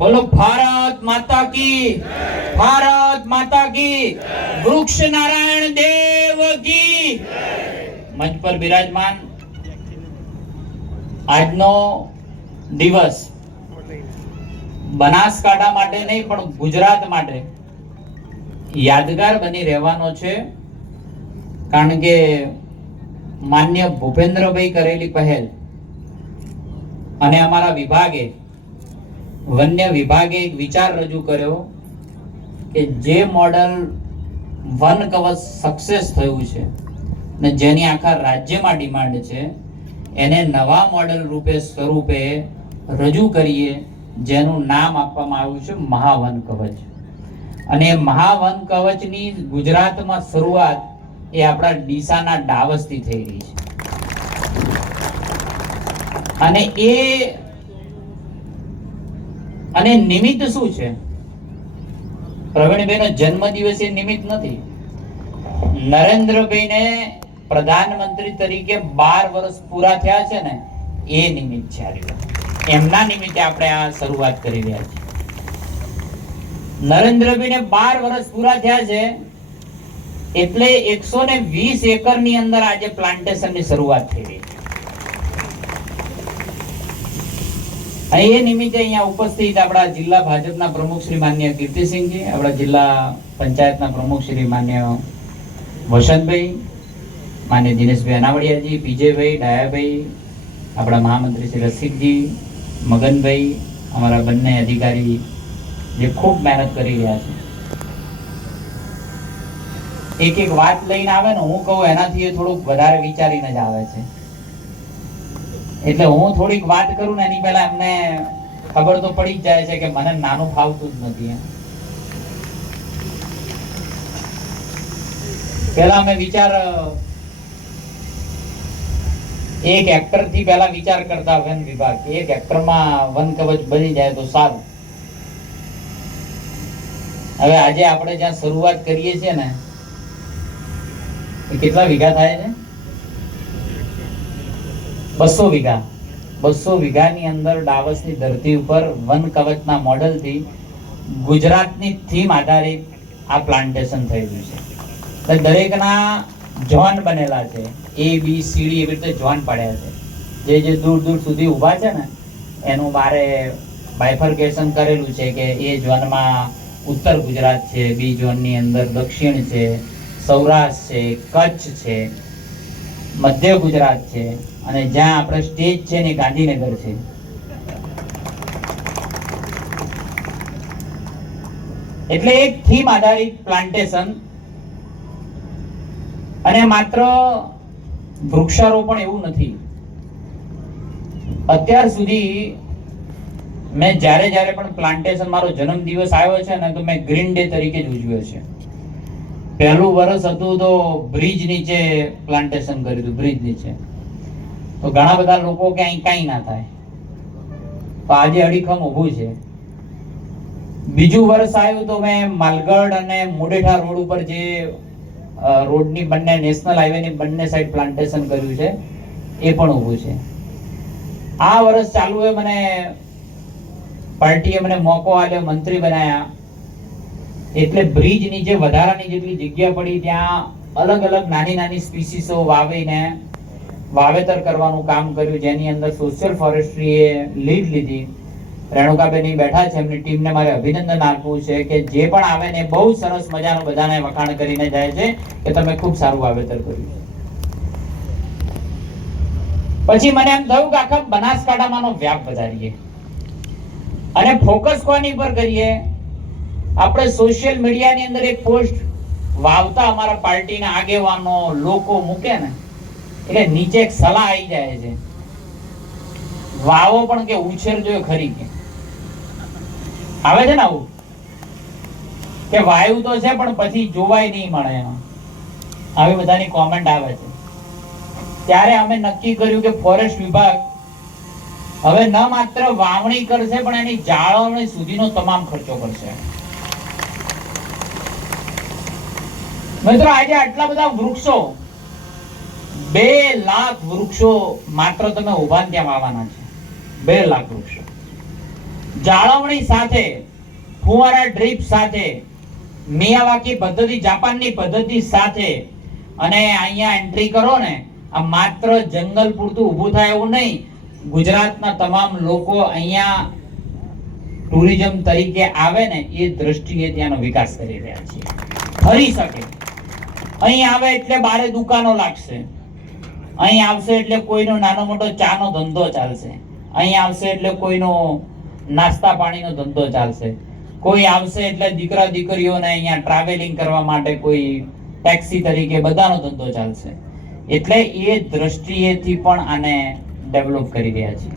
બોલો ભારત માતા કી, ભારત માતા કી, વૃક્ષ નારાયણ દેવ કી. મંચ પર બિરાજમાન આજનો દિવસ બનાસકાંઠા માટે નહીં પણ ગુજરાત માટે યાદગાર બની રહેવાનો છે, કારણ કે માન્ય ભૂપેન્દ્રભાઈ કરેલી પહેલ અને અમારા વિભાગે વન્ય વિભાગે એક વિચાર રજૂ કર્યો કે જે મોડલ વન કવચ સક્સેસ થયું છે ને જેની આખા રાજ્યમાં ડિમાન્ડ છે એને નવા મોડલ સ્વરૂપે રજૂ કરીએ, જેનું નામ આપવામાં આવ્યું છે મહાવન કવચ. અને મહાવન કવચની ગુજરાતમાં શરૂઆત એ આપણા ડીસાના ડાવસથી થઈ રહી છે. અને નિમિત્ત શું છે? પ્રવીણભાઈનો જન્મદિવસ એ નિમિત્ત નથી. નરેન્દ્રભાઈને પ્રધાનમંત્રી તરીકે 12 વર્ષ પૂરા થયા છે ને, એ નિમિત્ત છે. એમના નિમિત્તે આપણે આ શરૂઆત કરી રહ્યા છીએ. નરેન્દ્રભાઈને 12 વર્ષ પૂરા થયા છે એટલે 120 એકરની અંદર આજે પ્લાન્ટેશનની શરૂઆત થઈ રહી છે. એ નિમિત્તે અહીંયા ઉપસ્થિત આપણા જિલ્લા ભાજપના પ્રમુખ શ્રી માન્ય કીર્તિસિંહજી, આપણા જિલ્લા પંચાયતના પ્રમુખ શ્રી માન્ય વસંતભાઈ, માન્ય દિનેશભાઈ અનાવડિયાજી, પીજેભાઈ, ડાયાભાઈ, આપણા મહામંત્રી શ્રી રસિકજી, મગનભાઈ, અમારા બંને અધિકારી જે ખૂબ મહેનત કરી રહ્યા છે. એક એક વાત લઈને આવે ને, હું કહું એનાથી થોડુંક વધારે વિચારીને જ આવે છે. એટલે હું થોડીક વાત કરું ને એની પહેલા એમને ખબર તો પડી જ જાય છે કે મને નાનું ફાવતું જ નથી. પેલા અમે વિચાર એક હેક્ટર થી પહેલા વિચાર કરતા વન વિભાગ, એક હેક્ટરમાં વન કવચ બની જાય તો સારું. હવે આજે આપણે જ્યાં શરૂઆત કરીએ છીએ ને, કેટલા વીઘા થાય છે? 200 વીઘા. 200 વીઘાની અંદર ડાવસની ધરતી ઉપર વન કવચના મોડલથી ગુજરાતની થીમ આધારિત આ પ્લાન્ટેશન થયેલું છે. દરેકના ઝોન બનેલા છે, A B C D એવી રીતે ઝોન પડ્યા છે. જે દૂર દૂર સુધી ઊભા છે ને એનું બારે બાયફર્કેશન કરેલું છે કે એ ઝોનમાં ઉત્તર ગુજરાત છે, બી ઝોનની અંદર દક્ષિણ છે, સૌરાષ્ટ્ર છે, કચ્છ છે, મધ્ય ગુજરાત છે, અને જ્યાં આપણે સ્ટેજ છે ને ગાંધીનગર છે. એટલે એક થીમ આધારિત પ્લાન્ટેશન. અને માત્ર વૃક્ષારોપણ એવું નથી. અત્યાર સુધી મેં જ્યારે પણ પ્લાન્ટેશન, મારો જન્મદિવસ આવ્યો છે ને તો મેં ગ્રીન ડે તરીકે જ ઉજવ્યો છે. પહેલું વર્ષ હતું તો બ્રિજ નીચે પ્લાન્ટેશન કર્યું હતું, બ્રિજ નીચે. તો ઘણા બધા લોકો કે અહીં કાંઈ ના થાય, તો આજે અડીખમ ઊભું છે. બીજું વર્ષ આવ્યું તો મેં માલગઢ અને મુડેઠા રોડ ઉપર જે રોડની બંને નેશનલ હાઈવેની બંને સાઈડ પ્લાન્ટેશન કર્યું છે, એ પણ ઊભું છે. આ વર્ષ ચાલુ એ મને પાર્ટીએ મને મોકો આપ્યો, મંત્રી બનાયા, એટલે બ્રિજ નીચે વધારાની જેટલી જગ્યા પડી ત્યાં અલગ અલગ નાની નાની સ્પીસીસો વાવીને વાવેતર કરવાનું કામ કર્યું, જેની અંદર સોશિયલ ફોરેસ્ટ્રીએ લીડ લીધી. રેણુકાબેન બેઠા છે, એમની ટીમને મારે અભિનંદન આપવું છે કે જે પણ આવે ને બહુ સરસ મજાનું બધાને વખાણ કરીને જાય છે કે તમે ખૂબ સારું વાવેતર કર્યું છે. પછી મને એમ થયું કે આખા બનાસકાંઠામાંનો વ્યાપ વધારીએ અને ફોકસ કોની પર કરીએ. આપણે સોશિયલ મીડિયાની અંદર એક પોસ્ટ વાવતા અમારા પાર્ટીના આગેવાનો લોકો મૂકે ને એટલે નીચે એક સલાહ આવી જાય છે, વાવો પણ કે ઉછેરજો ખરી. કે આવે છે ને આવું કે વાયુ તો છે પણ પછી જોવાય નહીં મળે, એમાં આવી બધાની કોમેન્ટ આવે છે. ત્યારે અમે નક્કી કર્યું કે ફોરેસ્ટ વિભાગ હવે ન માત્ર વાવણી કરશે પણ એની જાળવણી સુધીનો તમામ ખર્ચો કરશે. મિત્રો આજે આટલા બધા વૃક્ષો, 2 લાખ વૃક્ષો માત્ર તમે ઉભા ત્યાં વાવવાના છે. 2 લાખ વૃક્ષો જાળવણી સાથે, ફુવારા ડ્રીપ સાથે, મિયાવાકી પદ્ધતિ, જાપાનની પદ્ધતિ સાથે, અને અહીંયા એન્ટ્રી કરો ને, આ માત્ર જંગલ પૂરતું ઊભું થાય એવું નહીં. ગુજરાતના તમામ લોકો અહીંયા ટુરિઝમ તરીકે આવે ને એ દ્રષ્ટિએ ત્યાંનો વિકાસ કરી રહ્યા છે. ફરી શકે, અહીં આવે એટલે બારે દુકાનો લાગશે, અહીં આવશે એટલે કોઈનો નાનો મોટો ચાનો ધંધો ચાલશે, અહીં આવશે એટલે કોઈનો નાસ્તા પાણીનો ધંધો ચાલશે, કોઈ આવશે એટલે દીકરા દીકરીઓને અહીંયા ટ્રાવેલિંગ કરવા માટે કોઈ ટેક્સી તરીકે બધાનો ધંધો ચાલશે. એટલે એ દ્રષ્ટિએથી પણ આને ડેવલપ કરી રહ્યા છે.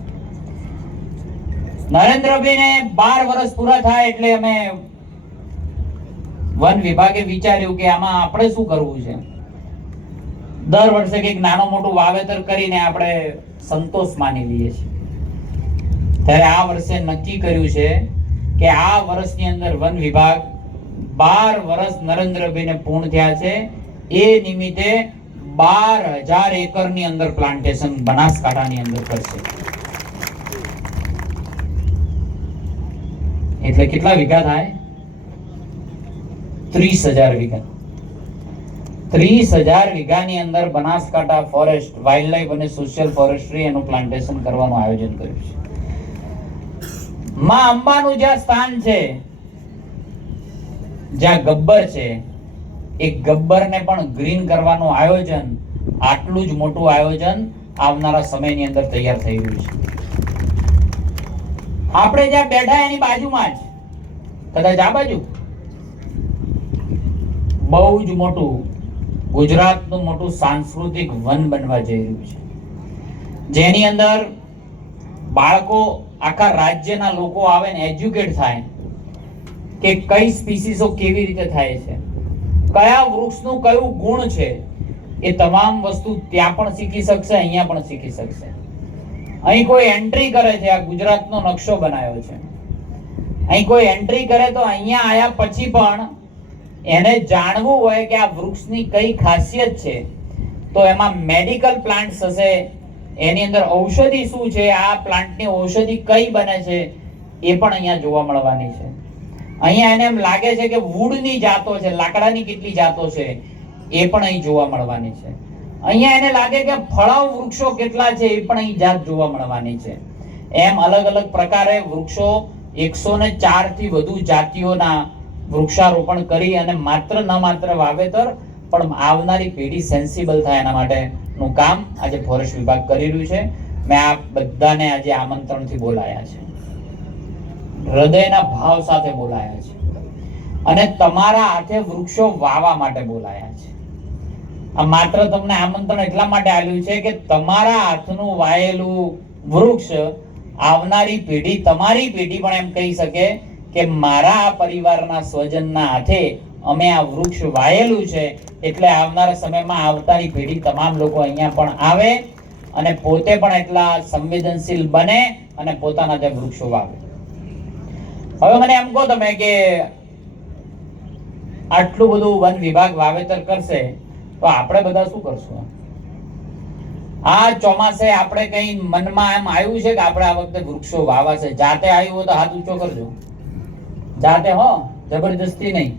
નરેન્દ્રભાઈને 12 વર્ષ પૂરા થાય એટલે અમે વન વિભાગે વિચાર્યું કે આમાં આપણે શું કરવું છે. દર વર્ષે કંઈક નાનું મોટું વાવેતર કરીને આપણે સંતોષ માની લઈએ છીએ. ત્યારે આ વર્ષે નક્કી કર્યું છે કે આ વર્ષની અંદર વન વિભાગ 12 વર્ષ નરેન્દ્રભાઈને પૂર્ણ થયા છે, એ નિમિત્તે 12,000 એકરની અંદર પ્લાન્ટેશન બનાસકાંઠાની અંદર કરશે. એટલે કેટલા વીઘા થાય? 30,000 વીઘા. 30,000 વીઘાની અંદર બનાસકાંઠા ફોરેસ્ટ, વાઇલ્ડલાઇફ અને સોશિયલ ફોરેસ્ટ્રી એનું પ્લાન્ટેશન કરવાનું આયોજન કર્યું છે. માં અંબાનું જ્યાં સ્થાન છે, જ્યાં ગબ્બર છે, એ ગબ્બરને પણ ગ્રીન કરવાનું આયોજન, આટલું જ મોટું આયોજન આવનારા સમયની અંદર તૈયાર થઈ રહ્યું છે. આપણે જ્યાં બેઠા એની બાજુમાં જ, કદાચ આ બાજુ, બહુ જ મોટું ગુજરાતનું મોટું સાંસ્કૃતિક વન બનવા જઈ રહ્યું છે, જેની અંદર બાળકો, આખા રાજ્યના લોકો આવે ને એજ્યુકેટ થાય કે કઈ સ્પીસીસો કેવી રીતે થાય છે, કયા વૃક્ષનું કયું ગુણ છે, એ તમામ વસ્તુ ત્યાં પણ શીખી શકશે, અહીંયા પણ શીખી શકશે. અહીં કોઈ એન્ટ્રી કરે છે, આ ગુજરાતનો નકશો બનાવ્યો છે, અહીં કોઈ એન્ટ્રી કરે તો અહીંયા આયા પછી પણ એને જાણવું હોય કે આ વૃક્ષની કઈ ખાસિયત છે, તો એમાં મેડિકલ પ્લાન્ટ્સ હશે, એની અંદર ઔષધિ શું છે, આ પ્લાન્ટની ઔષધિ કઈ બને છે, એ પણ અહીંયા જોવા મળવાની છે. અહીંયા એને એમ લાગે છે કે વુડની જાતો છે, લાકડાની કેટલી જાતો છે, એ પણ અહીં જોવા મળવાની છે. અહીંયા એને લાગે કે ફળાવ વૃક્ષો કેટલા છે, એ પણ અહીં જાત જોવા મળવાની છે. એમ અલગ અલગ પ્રકારે વૃક્ષો 104 થી વધુ જાતિઓના વૃક્ષારોપણ કરી અને માત્ર ન માત્ર વાવેતર પણ આવનારી પેઢી સેન્સિબલ થાય એના માટેનું કામ આજે ફોરેસ્ટ વિભાગ કરી રહ્યું છે. મેં આ બધાને આજે આમંત્રણથી બોલાયા છે, હૃદયના ભાવ સાથે બોલાયા છે, અને તમારા હાથે વૃક્ષો વાવવા માટે બોલાયા છે. આ માત્ર તમને આમંત્રણ એટલા માટે આપ્યું છે કે તમારા હાથનું વાયેલું વૃક્ષ આવનારી પેઢી, તમારી પેઢી પણ એમ કહી શકે કે મારા પરિવારના સ્વજનના હાથે અમે આ વૃક્ષ વાયેલું છે, એટલે આવનારા સમયમાં આવતાની પેઢી તમામ લોકો અહીંયા પણ આવે અને પોતે પણ એટલા સંવેદનશીલ બને અને પોતાના તે વૃક્ષો વાવે. હવે મને એમ કહો તમે કે આટલું બધું વન વિભાગ વાવેતર કરશે તો આપણે બધા શું કરશું? આ ચોમાસે આપણે કઈ મનમાં એમ આવ્યું છે કે આપણે આ વખતે વૃક્ષો વાવાશે? જાતે આવ્યું હોય તો હાથ ઊંચો કરજો. જાતે હો, જબરદસ્તી નહીં.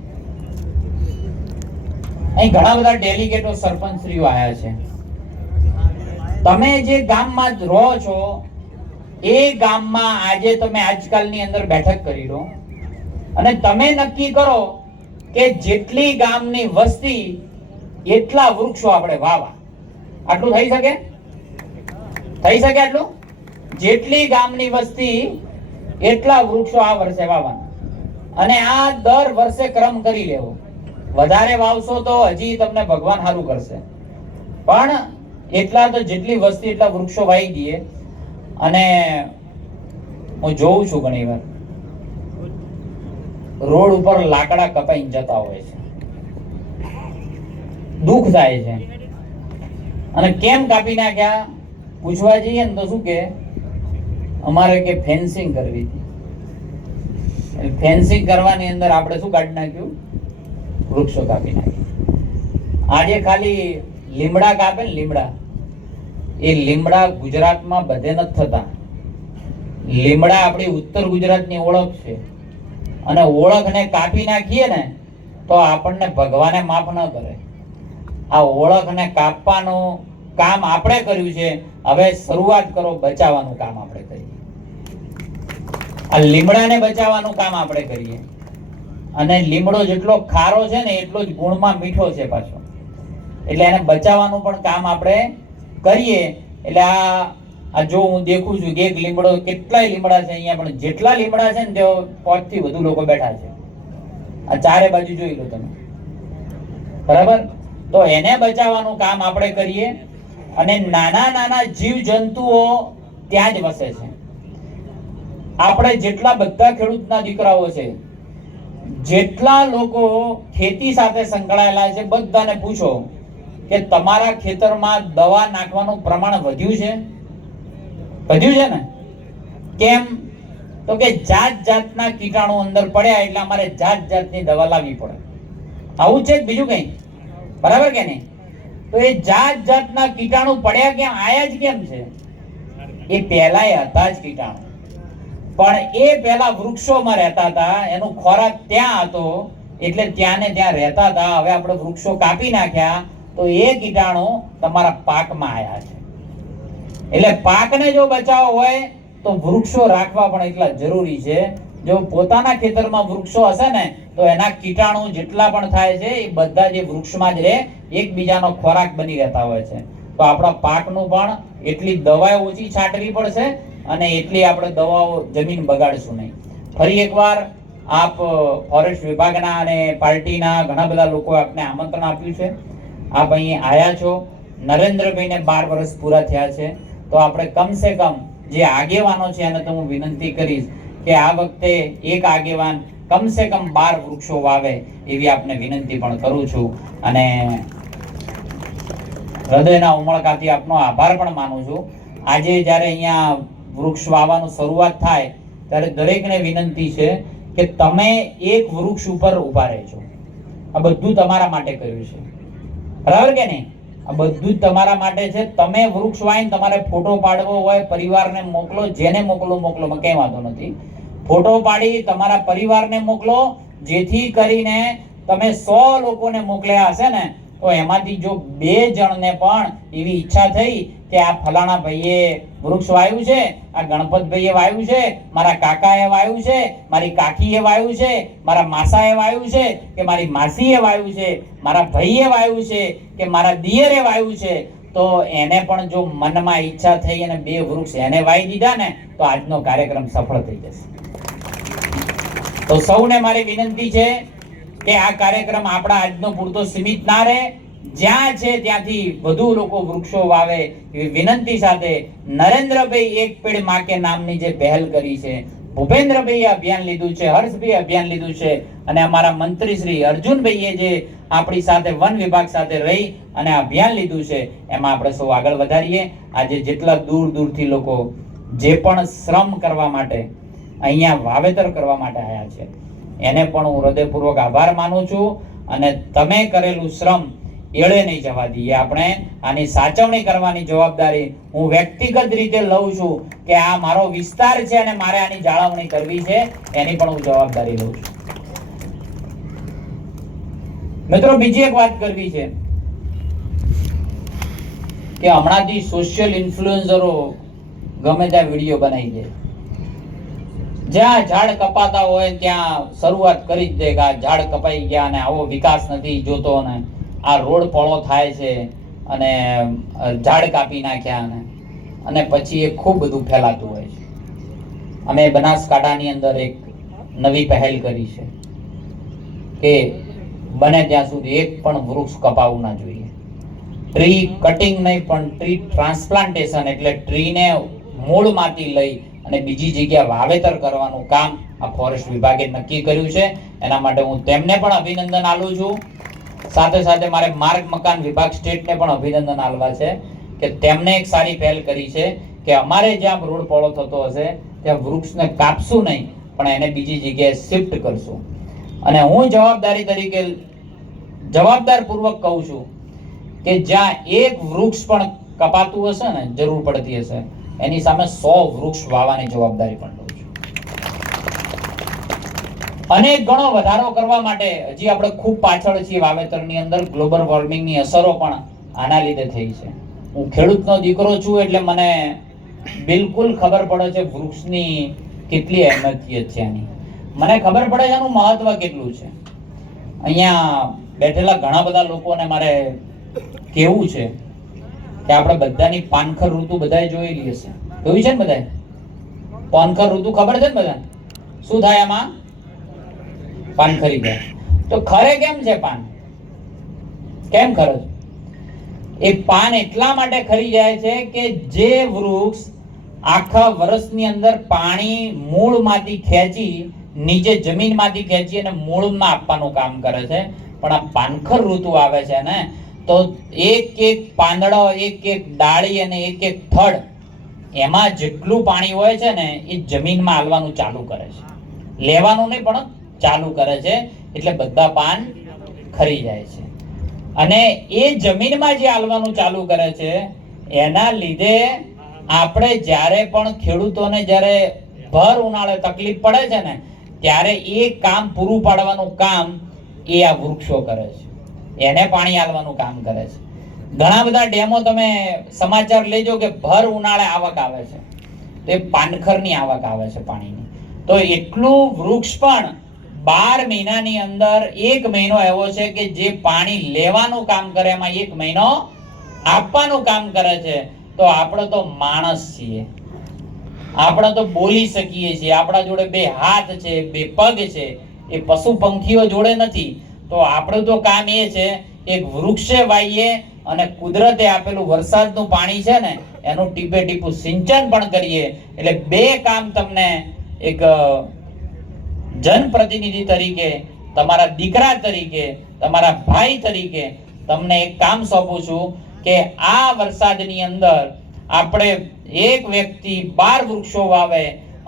અહીં ઘણા બધા ડેલિગેટો, સરપંચશ્રીઓ આયા છે. તમે જે ગામમાં રહો છો એ ગામમાં આજે તમે આજકાલની અંદર બેઠક કરી લો અને તમે નક્કી કરો કે જેટલી ગામની વસ્તી એટલા વૃક્ષો આપણે વાવા. આટલું થઈ શકે? થઈ શકે આટલું? જેટલી ગામની વસ્તી એટલા વૃક્ષો આ વર્ષે વાવવાના, અને આ દર વર્ષે ક્રમ કરી લેવો. વધારે વાવશો તો હજી તમને ભગવાન સારું કરશે, પણ એટલા તો જેટલી વસ્તી એટલા વૃક્ષો વાવી દઈએ. અને હું જોઉં છું ઘણી વાર રોડ ઉપર લાકડા કપાઈને જતા હોય છે, દુઃખ થાય છે. અને કેમ કાપી નાખ્યા પૂછવા જઈએ ને તો શું કે અમારે કે ફેન્સિંગ કરવી હતી. ફેન્સિંગ કરવાની અંદર આપણે શું કાઢી નાખ્યું? વૃક્ષો કાપી નાખ્યું. આજે ખાલી લીમડા કાપે ને, લીમડા, એ લીમડા ગુજરાતમાં બધે નથી થતા. લીમડા આપણી ઉત્તર ગુજરાતની ઓળખ છે, અને ઓળખને કાપી નાખીએ ને તો આપણને ભગવાને માફ ન કરે. આ ઓળખને કાપવાનું કામ આપણે કર્યું છે. હવે શરૂઆત કરો બચાવવાનું કામ આપણે કરીએ. આ લીમડાને બચાવવાનું કામ આપણે કરીએ. અને લીમડો જેટલો ખારો છે ને એટલો જ ગુણમાં મીઠો છે પાછો, એટલે એને બચાવવાનું પણ કામ આપણે કરીએ. એટલે આ જો હું દેખું છું કે એક લીમડો, કેટલાય લીમડા છે અહીંયા, પણ જેટલા લીમડા છે ને તેઓ 5 થી વધુ લોકો બેઠા છે. આ ચારે બાજુ જોઈ લો તમે, બરાબર? તો એને બચાવવાનું કામ આપણે કરીએ. અને નાના નાના જીવ જંતુઓ ત્યાં જ વસે છે. આપણે જેટલા બધા ખેડૂતના દીકરાઓ છે, જેટલા લોકો ખેતી સાથે સંકળાયેલા છે, બધાને પૂછો કે તમારા ખેતરમાં દવા નાખવાનું પ્રમાણ વધ્યું છે? વધ્યું છે ને? કેમ? તો કે જાત જાતના કીટાણુ અંદર પડ્યા એટલે અમારે જાત જાતની દવા લાવવી પડે. આવું છે બીજું કઈ? બરાબર કે નહીં? તો એ જાત જાતના કીટાણુ પડ્યા કેમ, આયા જ કેમ છે? એ પહેલાય હતા જ કીટાણુ, પણ એ પહેલા વૃક્ષોમાં રહેતા હતા, એનો ખોરાક ત્યાં હતો એટલે ત્યાં ને ત્યાં રહેતા હતા. હવે આપણે વૃક્ષો કાપી નાખ્યા તો એ કીટાણુ તમારા પાકમાં આયા છે. એટલે પાકને જો બચાવવો હોય તો વૃક્ષો રાખવા પણ એટલા જરૂરી છે. જો પોતાના ખેતરમાં વૃક્ષો હશે ને તો એના કીટાણુ જેટલા પણ થાય છે એ બધા જે વૃક્ષમાં જ રહે, એકબીજાનો ખોરાક બની રહેતા હોય છે. તો આપણા પાકનું પણ એટલી દવાઓ ઓછી છાંટવી પડશે અને એટલી આપણે દવાઓ જમીન બગાડશું નહીં. ફરી એકવાર આપ ફોરેસ્ટ વિભાગના અને પાર્ટીના ઘણા બધા લોકો આપને આમંત્રણ આપ્યું છે. આપ અહીં આયા છો. નરેન્દ્રભાઈને 12 વર્ષ પૂરા થયા છે. તો આપણે કમસે કમ જે આગેવાનો છે એને તો હું વિનંતી કરીશ કે આ વખતે એક આગેવાન કમસે કમ 12 વૃક્ષો વાવે એવી આપને વિનંતી પણ કરું છું. અને હૃદયના ઉમળકાથી આપનો આભાર પણ માનું છું. આજે જ્યારે અહીંયા વૃક્ષ વાવવાનું શરૂઆત થાય ત્યારે દરેકને વિનંતી છે કે તમે એક વૃક્ષ ઉપર ઊભા રહેજો. આ બધું તમારા માટે કર્યું છે, બરાબર કે નહીં? આ બધું જ તમારા માટે છે. તમે વૃક્ષ વાવીને તમારે ફોટો પાડવો હોય, પરિવારને મોકલો, જેને મોકલો કઈ વાંધો નથી. ફોટો પાડી તમારા પરિવારને મોકલો, જેથી કરીને તમે 100 લોકોને મોકલ્યા હશે ને તો એમાંથી જો 2 જણને પણ એવી ઈચ્છા થઈ કે આ ફલાણા ભાઈએ વૃક્ષ વાવ્યું છે, આ ગણપતભાઈએ વાવ્યું છે, મારા કાકાએ વાવ્યું છે, મારી કાકીએ વાવ્યું છે, મારા માસાએ વાવ્યું છે, કે મારી માસીએ વાવ્યું છે, મારા ભાઈએ વાવ્યું છે, કે મારા દિયરે વાવ્યું છે, તો એને પણ જો મનમાં ઈચ્છા થઈ અને 2 વૃક્ષ એને વાવી દીધા ને તો આજનો કાર્યક્રમ સફળ થઈ જશે. તો સૌને મારી વિનંતી છે કે આ કાર્યક્રમ આપણા આજનો પૂરતો સીમિત ના રહે. જ્યાં છે ત્યાંથી વધુ લોકો વૃક્ષો વાવે એવી વિનંતી સાથે નરેન્દ્રભાઈ એક પેડ માં કે નામની જે પહેલ કરી છે, ભૂપેન્દ્રભાઈએ અભિયાન લીધું છે, હર્ષભાઈ અભિયાન લીધું છે, અને અમારા મંત્રી શ્રી અર્જુનભાઈએ જે આપણી સાથે વન વિભાગ સાથે રહી અને અભિયાન લીધું છે એમાં આપણે સૌ આગળ વધારીએ. આજે જેટલા દૂર દૂરથી લોકો જે પણ શ્રમ કરવા માટે અહીંયા વાવેતર કરવા માટે આવ્યા છે એને પણ હું હૃદયપૂર્વક આભાર માનું છું. અને તમે કરેલું શ્રમ એળે નહીં જવા દઈએ. આપણે આની સાચવણી કરવાની જવાબદારી હું વ્યક્તિગત રીતે લઉં છું કે આ મારો વિસ્તાર છે અને મારે આની જાળવણી કરવી છે, એની પણ હું જવાબદારી લઉં છું. મિત્રો, બીજી એક વાત કરવી છે કે હમણાંથી સોશિયલ ઇન્ફ્લુએન્સરો ગમે ત્યાં વિડીયો બનાવી દે, જ્યાં ઝાડ કપાતા હોય ત્યાં શરૂઆત કરી જ દે કે આ ઝાડ કપાઈ ગયા અને આવો વિકાસ નથી જોતો, અને આ રોડ પોળો થાય છે અને ઝાડ કાપી નાખ્યા, અને પછી એ ખૂબ બધું ફેલાતું હોય છે. અમે બનાસકાંઠાની અંદર એક નવી પહેલ કરી છે કે બને ત્યાં સુધી એક પણ વૃક્ષ કપાવવું ના જોઈએ. ટ્રી કટિંગ નહીં પણ ટ્રી ટ્રાન્સપ્લાન્ટેશન, એટલે ટ્રીને મૂળમાંથી લઈ અને બીજી જગ્યાએ વાવેતર કરવાનું કામ આ ફોરેસ્ટ વિભાગે નક્કી કર્યું છે. એના માટે હું તેમને પણ અભિનંદન આપું છું. સાથે સાથે મારે માર્ગ મકાન વિભાગ સ્ટેટને પણ અભિનંદન આપવા છે કે તેમને એક સારી પહેલ કરી છે કે અમારે જ્યાં રોડ પોળો થતો હશે ત્યાં વૃક્ષને કાપશું નહીં પણ એને બીજી જગ્યાએ શિફ્ટ કરશું. અને હું જવાબદારી તરીકે જવાબદારપૂર્વક કહું છું કે જ્યાં એક વૃક્ષ પણ કપાતું હશે ને, જરૂર પડતી હશે, એની સામે 100 વૃક્ષ વાવવાની જવાબદારી પણ લઉં છું. અને ઘણો વધારો કરવા માટે હજી આપણે ખૂબ પાછળ છીએ વાવેતરની અંદર. ગ્લોબલ વોર્મિંગની અસરો પણ આના લીધે થઈ છે. હું ખેડૂતનો દીકરો છું એટલે મને બિલકુલ ખબર પડે છે વૃક્ષની કેટલી અહેમિયત છે આની. મને ખબર પડે છે એનું મહત્વ કેટલું છે. અહીંયા બેઠેલા ઘણા બધા લોકોને મારે કેવું છે કે આપણે બધાની પાનખર ઋતુ બધાએ જોયેલી હશે. જોઈ છે ને બધાએ? પાનખર ઋતુ ખબર છે ને બધા? શું થાય એમાં? પાન ખરી જાય. તો ખરે કેમ છે પાન? કેમ ખરે છે? એ પાન એટલા માટે ખરી જાય છે કે જે વૃક્ષ આખા વર્ષની અંદર પાણી મૂળમાંથી ખેંચી નીચે જમીનમાંથી ખેંચી અને મૂળમાં આપવાનું કામ કરે છે, પણ આ પાનખર ઋતુ આવે છે ને તો એક એક પાંદડો, એક એક ડાળી અને એક એક થડ એમાં જેટલું પાણી હોય છે ને એ જમીનમાં આલવાનું ચાલુ કરે છે. લેવાનું નહીં પણ ચાલુ કરે છે, એટલે બધા પાન ખરી જાય છે. અને એ જમીનમાં જે આલવાનું ચાલુ કરે છે એના લીધે આપણે જ્યારે પણ ખેડૂતોને જ્યારે ભર ઉનાળે તકલીફ પડે છે ને ત્યારે એ કામ પૂરું પાડવાનું કામ એ આ વૃક્ષો કરે છે. એને પાણી આલવાનું કામ કરે છે. ઘણા બધા ડેમો તમે સમાચાર લેજો કે ભર ઉનાળે આવક આવે છે, તો એ પાનખરની આવક આવે છે પાણીની. તો એટલું વૃક્ષ પણ 12 મહિનાની અંદર 1 મહિનો એવો છે કે જે પાણી લેવાનું કામ કરે, એમાં 1 મહિનો આપવાનું કામ કરે છે. તો આપણે તો માણસ છીએ, આપણે તો બોલી શકીએ છીએ, આપણા જોડે 2 હાથ છે, 2 પગ છે, એ પશુ પંખીઓ જોડે નથી. તો આપણું તો કામ એ છે એક વૃક્ષે વાઈએ અને કુદરતે આપેલું વરસાદનું પાણી છે ને એનું ટીપે ટીપું સિંચન પણ કરીએ. એટલે 2 કામ તમને એક જનપ્રતિનિધિ તરીકે, તમારા દીકરા તરીકે, તમારા ભાઈ તરીકે તમને એક કામ સોંપું છું કે આ વરસાદની અંદર આપણે એક વ્યક્તિ 12 વૃક્ષો વાવે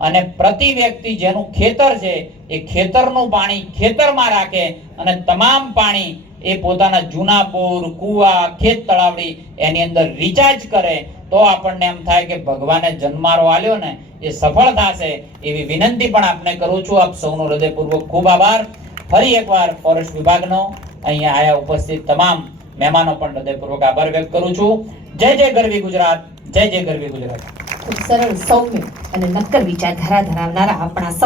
અને પ્રતિ વ્યક્તિ જેનું ખેતર છે એ ખેતરનું પાણી ખેતરમાં રાખે અને તમામ પાણી એ પોતાના જૂના બોર, કુવા, ખેત તળાવડી એની અંદર રિચાર્જ કરે. તો આપણને એમ થાય કે ભગવાને જન્મારો આલ્યો ને એ સફળ થશે. એવી વિનંતી પણ આપને કરું છું. આપ સૌનો હૃદયપૂર્વક ખૂબ આભાર. ફરી એકવાર ફોરેસ્ટ વિભાગનો, અહીંયા આયા ઉપસ્થિત તમામ મહેમાનો પણ હૃદયપૂર્વક આભાર વ્યક્ત કરું છું. જય જય ગરવી ગુજરાત, જય જય ગરવી ગુજરાત. ખૂબ સરળ, સૌમ્ય અને નક્કર વિચારધારા ધરાવનારા આપણા